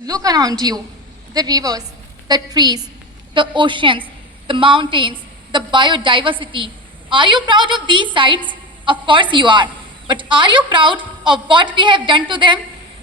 Look around you. The rivers, the trees, the oceans, the mountains, the biodiversity. Are you proud of these sites? Of course you are. But are you proud of what we have done to them?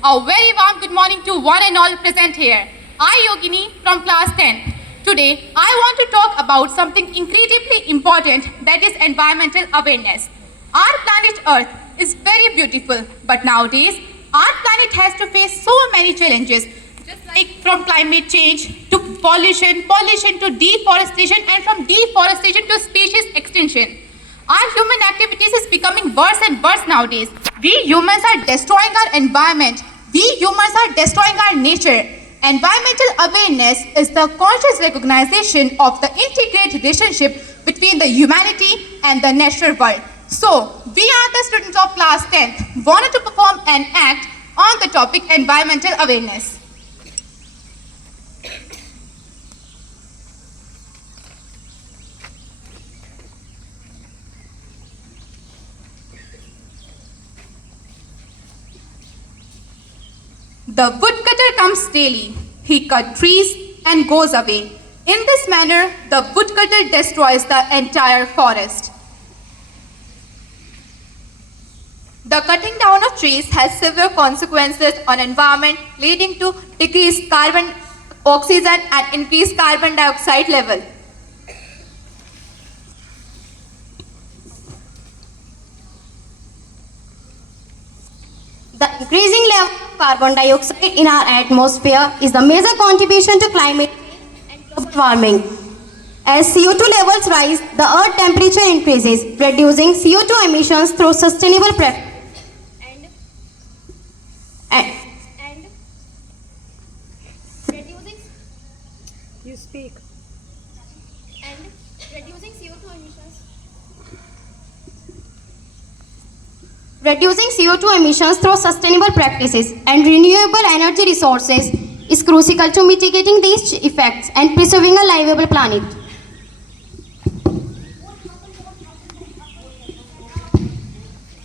A very warm good morning to one and all present here. I, Yogini, from class 10. Today, I want to talk about something incredibly important, that is environmental awareness. Our planet Earth is very beautiful, but nowadays, our planet has to face so many challenges, just like from climate change to pollution to deforestation, and from deforestation to species extinction. Our human activities is becoming worse and worse nowadays. We humans are destroying our environment. We humans are destroying our nature. Environmental awareness is the conscious recognition of the integrated relationship between the humanity and the natural world. So, we are the students of class 10th wanted to perform an act on the topic environmental awareness. The woodcutter comes daily. He cuts trees and goes away. In this manner, the woodcutter destroys the entire forest. The cutting down of trees has severe consequences on environment, leading to decreased carbon oxygen and increased carbon dioxide level. The increasing level of carbon dioxide in our atmosphere is the major contribution to climate change and global warming. As CO2 levels rise, the Earth temperature increases, reducing CO2 emissions through sustainable practices. And reducing You speak. and reducing CO2 emissions. Reducing CO2 emissions through sustainable practices and renewable energy resources is crucial to mitigating these effects and preserving a livable planet.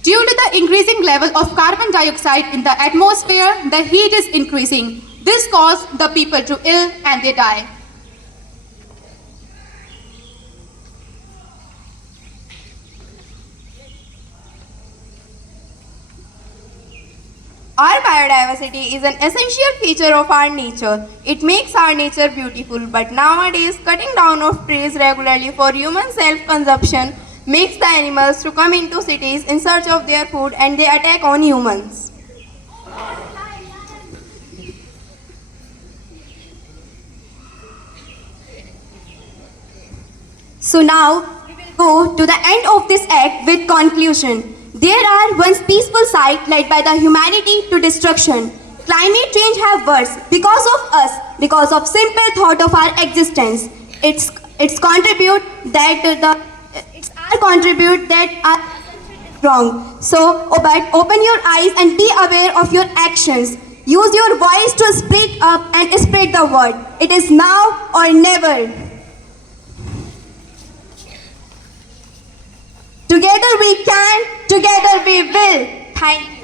Due to the increasing level of carbon dioxide in the atmosphere, the heat is increasing. This causes the people to ill and they die. Our biodiversity is an essential feature of our nature. It makes our nature beautiful, but nowadays cutting down of trees regularly for human self-consumption makes the animals to come into cities in search of their food and they attack on humans. So now we will go to the end of this act with conclusion. There are once peaceful site led by the humanity to destruction. Climate change have worse because of us, because of simple thought of our existence. It's our contribute that our wrong. So, but open your eyes and be aware of your actions. Use your voice to speak up and spread the word. It is now or never. Together we can, together we will. Thank you.